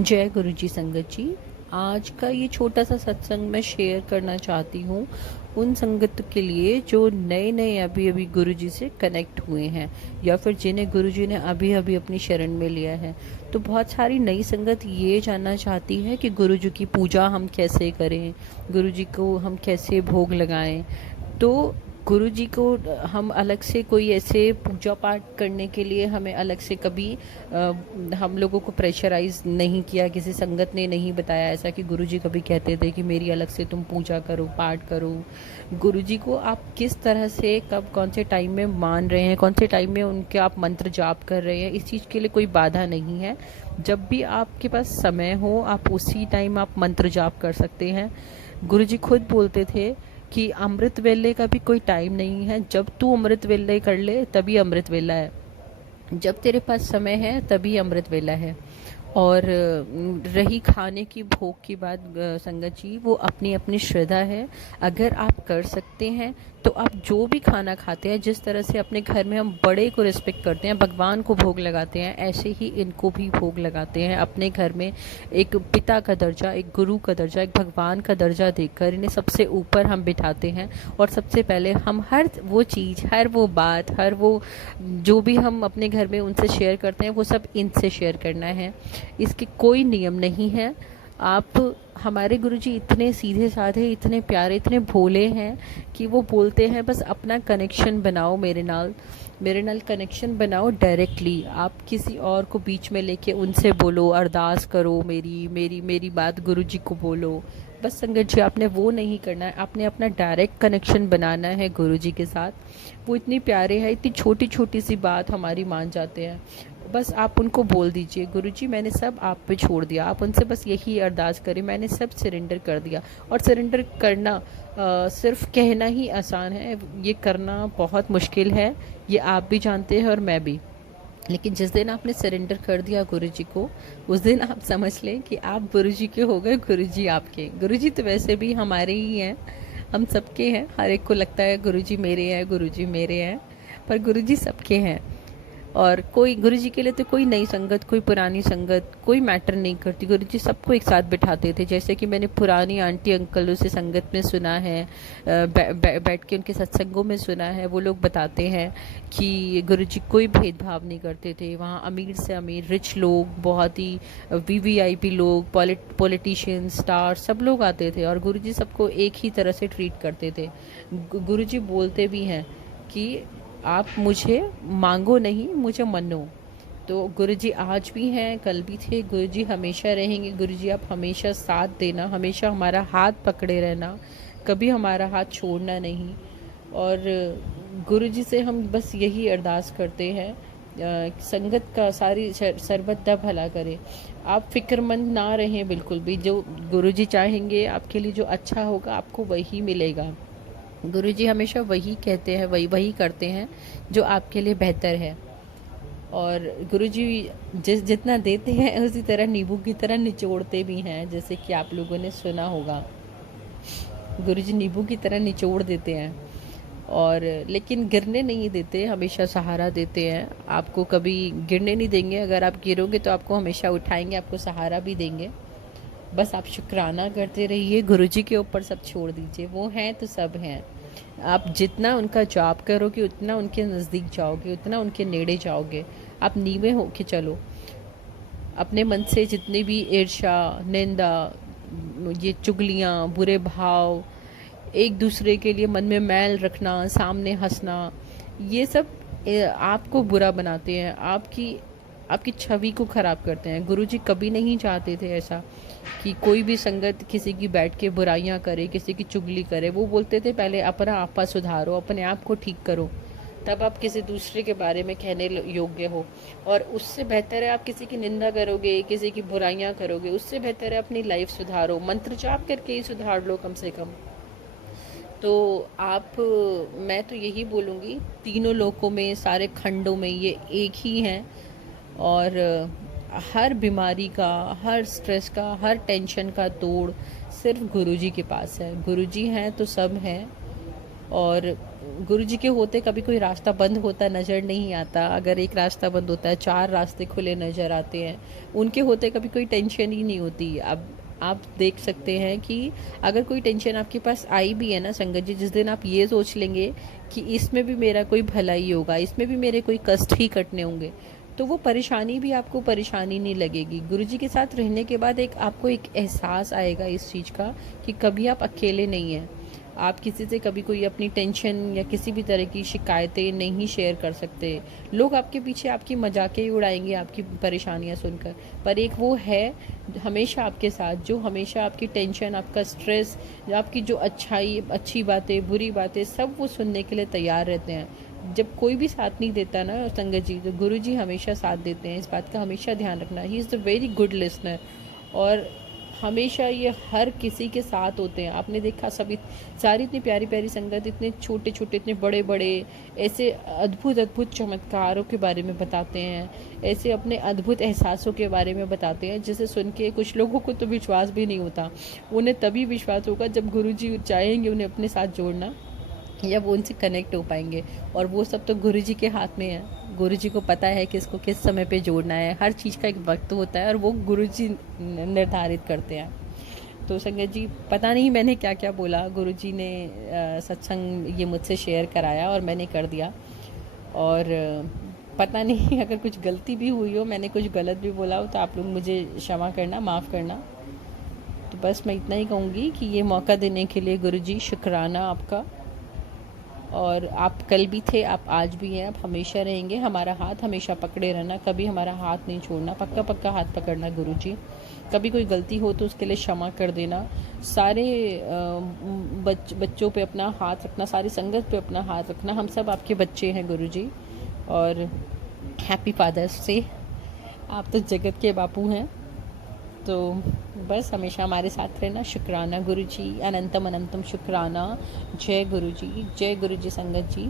जय गुरु जी संगत जी। आज का ये छोटा सा सत्संग मैं शेयर करना चाहती हूँ उन संगत के लिए जो नए नए अभी अभी गुरु जी से कनेक्ट हुए हैं या फिर जिन्हें गुरु जी ने अभी अभी अपनी शरण में लिया है। तो बहुत सारी नई संगत ये जानना चाहती है कि गुरु जी की पूजा हम कैसे करें, गुरु जी को हम कैसे भोग लगाएं। तो गुरु जी को हम अलग से कोई ऐसे पूजा पाठ करने के लिए हमें अलग से कभी हम लोगों को प्रेशराइज नहीं किया, किसी संगत ने नहीं बताया ऐसा कि गुरु जी कभी कहते थे कि मेरी अलग से तुम पूजा करो, पाठ करो। गुरु जी को आप किस तरह से कब कौन से टाइम में मान रहे हैं, कौन से टाइम में उनके आप मंत्र जाप कर रहे हैं, इस चीज़ के लिए कोई बाधा नहीं है। जब भी आपके पास समय हो आप उसी टाइम आप मंत्र जाप कर सकते हैं। गुरु जी खुद बोलते थे कि अमृत वेले का भी कोई टाइम नहीं है, जब तू अमृत वेले कर ले तभी अमृत वेला है, जब तेरे पास समय है तभी अमृत वेला है। और रही खाने की भोग की बात संगत जी, वो अपनी अपनी श्रद्धा है। अगर आप कर सकते हैं तो आप जो भी खाना खाते हैं, जिस तरह से अपने घर में हम बड़े को रिस्पेक्ट करते हैं, भगवान को भोग लगाते हैं, ऐसे ही इनको भी भोग लगाते हैं। अपने घर में एक पिता का दर्जा, एक गुरु का दर्जा, एक भगवान का दर्जा देकर इन्हें सबसे ऊपर हम बिठाते हैं। और सबसे पहले हम हर वो चीज़, हर वो बात, हर वो जो भी हम अपने घर में उनसे शेयर करते हैं वो सब इनसे शेयर करना है। इसके कोई नियम नहीं है। आप हमारे गुरुजी इतने सीधे साधे, इतने प्यारे, इतने भोले हैं कि वो बोलते हैं बस अपना कनेक्शन बनाओ मेरे नाल कनेक्शन बनाओ डायरेक्टली। आप किसी और को बीच में लेके उनसे बोलो, अरदास करो, मेरी मेरी मेरी बात गुरुजी को बोलो। बस संगत जी, आपने वो नहीं करना है, आपने अपना डायरेक्ट कनेक्शन बनाना है गुरुजी के साथ। वो इतनी प्यारे हैं, इतनी छोटी छोटी सी बात हमारी मान जाते हैं। बस आप उनको बोल दीजिए, गुरुजी मैंने सब आप पे छोड़ दिया। आप उनसे बस यही अरदास करें, मैंने सब सरेंडर कर दिया। और सरेंडर करना सिर्फ कहना ही आसान है, ये करना बहुत मुश्किल है। ये आप भी जानते हैं और मैं भी। लेकिन जिस दिन आपने सरेंडर कर दिया गुरुजी को, उस दिन आप समझ लें कि आप गुरुजी के हो गए, गुरुजी आपके। गुरुजी तो वैसे भी हमारे ही हैं, हम सबके हैं। हर एक को लगता है गुरुजी मेरे हैं, गुरुजी मेरे हैं, पर गुरुजी सबके हैं। और कोई गुरुजी के लिए तो कोई नई संगत, कोई पुरानी संगत, कोई मैटर नहीं करती। गुरुजी सबको एक साथ बिठाते थे। जैसे कि मैंने पुरानी आंटी अंकलों से संगत में सुना है, बैठ के उनके सत्संगों में सुना है, वो लोग बताते हैं कि गुरुजी कोई भेदभाव नहीं करते थे। वहाँ अमीर से अमीर, रिच लोग, बहुत ही वीवीआईपी लोग, पॉलिटिशियन, स्टार, सब लोग आते थे और गुरुजी सबको एक ही तरह से ट्रीट करते थे। गुरुजी बोलते भी हैं कि आप मुझे मांगो नहीं, मुझे मनो। तो गुरुजी आज भी हैं, कल भी थे, गुरुजी हमेशा रहेंगे। गुरुजी आप हमेशा साथ देना, हमेशा हमारा हाथ पकड़े रहना, कभी हमारा हाथ छोड़ना नहीं। और गुरुजी से हम बस यही अरदास करते हैं, संगत का सारी सर्वदा भला करे। आप फिक्रमंद ना रहें बिल्कुल भी। जो गुरुजी चाहेंगे आपके लिए, जो अच्छा होगा आपको वही मिलेगा। गुरुजी हमेशा वही कहते हैं, वही करते हैं जो आपके लिए बेहतर है। और गुरुजी जितना देते हैं उसी तरह नींबू की तरह निचोड़ते भी हैं। जैसे कि आप लोगों ने सुना होगा, गुरुजी नींबू की तरह निचोड़ देते हैं, और लेकिन गिरने नहीं देते, हमेशा सहारा देते हैं। आपको कभी गिरने नहीं देंगे। अगर आप गिरोगे तो आपको हमेशा उठाएंगे, आपको सहारा भी देंगे। बस आप शुक्राना करते रहिए, गुरुजी के ऊपर सब छोड़ दीजिए। वो हैं तो सब हैं। आप जितना उनका जाप करोगे उतना उनके नज़दीक जाओगे, उतना उनके नेड़े जाओगे। आप नीवे होके चलो। अपने मन से जितने भी ईर्ष्या, निंदा, ये चुगलियाँ, बुरे भाव, एक दूसरे के लिए मन में मैल रखना, सामने हंसना, ये सब आपको बुरा बनाते हैं, आपकी छवि को ख़राब करते हैं। गुरुजी कभी नहीं चाहते थे ऐसा कि कोई भी संगत किसी की बैठ के बुराइयां करे, किसी की चुगली करे। वो बोलते थे पहले अपना आपा सुधारो, अपने आप को ठीक करो, तब आप किसी दूसरे के बारे में कहने योग्य हो। और उससे बेहतर है आप किसी की निंदा करोगे, किसी की बुराइयां करोगे, उससे बेहतर है अपनी लाइफ सुधारो। मंत्र जाप करके ही सुधार लो कम से कम। तो मैं तो यही बोलूँगी, तीनों लोकों में, सारे खंडों में ये एक ही हैं। और हर बीमारी का, हर स्ट्रेस का, हर टेंशन का तोड़ सिर्फ गुरुजी के पास है। गुरुजी हैं तो सब हैं। और गुरु जी के होते कभी कोई रास्ता बंद होता नज़र नहीं आता। अगर एक रास्ता बंद होता है 4 रास्ते खुले नज़र आते हैं। उनके होते कभी कोई टेंशन ही नहीं होती। अब आप देख सकते हैं कि अगर कोई टेंशन आपके पास आई भी है ना संगत जी, जिस दिन आप ये सोच लेंगे कि इसमें भी मेरा कोई भलाई होगा, इसमें भी मेरे कोई कष्ट ही कटने होंगे, तो वो परेशानी भी आपको परेशानी नहीं लगेगी। गुरुजी के साथ रहने के बाद आपको एक एहसास आएगा इस चीज़ का कि कभी आप अकेले नहीं हैं। आप किसी से कभी कोई अपनी टेंशन या किसी भी तरह की शिकायतें नहीं शेयर कर सकते। लोग आपके पीछे आपकी मजाकें ही उड़ाएंगे आपकी परेशानियां सुनकर, पर एक वो है हमेशा आपके साथ, जो हमेशा आपकी टेंशन, आपका स्ट्रेस, आपकी जो अच्छी बातें, बुरी बातें, सब वो सुनने के लिए तैयार रहते हैं। जब कोई भी साथ नहीं देता ना संगत जी, तो गुरु जी हमेशा साथ देते हैं। इस बात का हमेशा ध्यान रखना। He is the very good listener, और हमेशा ये हर किसी के साथ होते हैं। आपने देखा सभी सारी इतनी प्यारी प्यारी संगत, इतने छोटे छोटे, इतने बड़े बड़े, ऐसे अद्भुत अद्भुत चमत्कारों के बारे में बताते हैं, ऐसे अपने अद्भुत एहसासों के बारे में बताते हैं, जिसे सुन के कुछ लोगों को तो विश्वास भी नहीं होता। उन्हें तभी विश्वास होगा जब गुरुजी चाहेंगे उन्हें अपने साथ जोड़ना, या वो उनसे कनेक्ट हो पाएंगे। और वो सब तो गुरुजी के हाथ में है। गुरुजी को पता है कि इसको किस समय पे जोड़ना है। हर चीज़ का एक वक्त होता है और वो गुरुजी निर्धारित करते हैं। तो संगत जी, पता नहीं मैंने क्या क्या बोला। गुरुजी ने सत्संग ये मुझसे शेयर कराया और मैंने कर दिया। और पता नहीं अगर कुछ गलती भी हुई हो, मैंने कुछ गलत भी बोला हो, तो आप लोग मुझे क्षमा करना, माफ़ करना। तो बस मैं इतना ही कहूँगी कि ये मौका देने के लिए गुरुजी शुक्राना आपका। और आप कल भी थे, आप आज भी हैं, आप हमेशा रहेंगे। हमारा हाथ हमेशा पकड़े रहना, कभी हमारा हाथ नहीं छोड़ना, पक्का पक्का हाथ पकड़ना गुरुजी। कभी कोई गलती हो तो उसके लिए क्षमा कर देना। सारे बच्चों पे अपना हाथ रखना, सारी संगत पे अपना हाथ रखना। हम सब आपके बच्चे हैं गुरुजी। और हैप्पी फादर्स डे। आप तो जगत के बापू हैं, तो बस हमेशा हमारे साथ रहना। शुक्राना गुरुजी, अनंतम अनंतम शुक्राना। जय गुरुजी, जय गुरुजी संगत जी।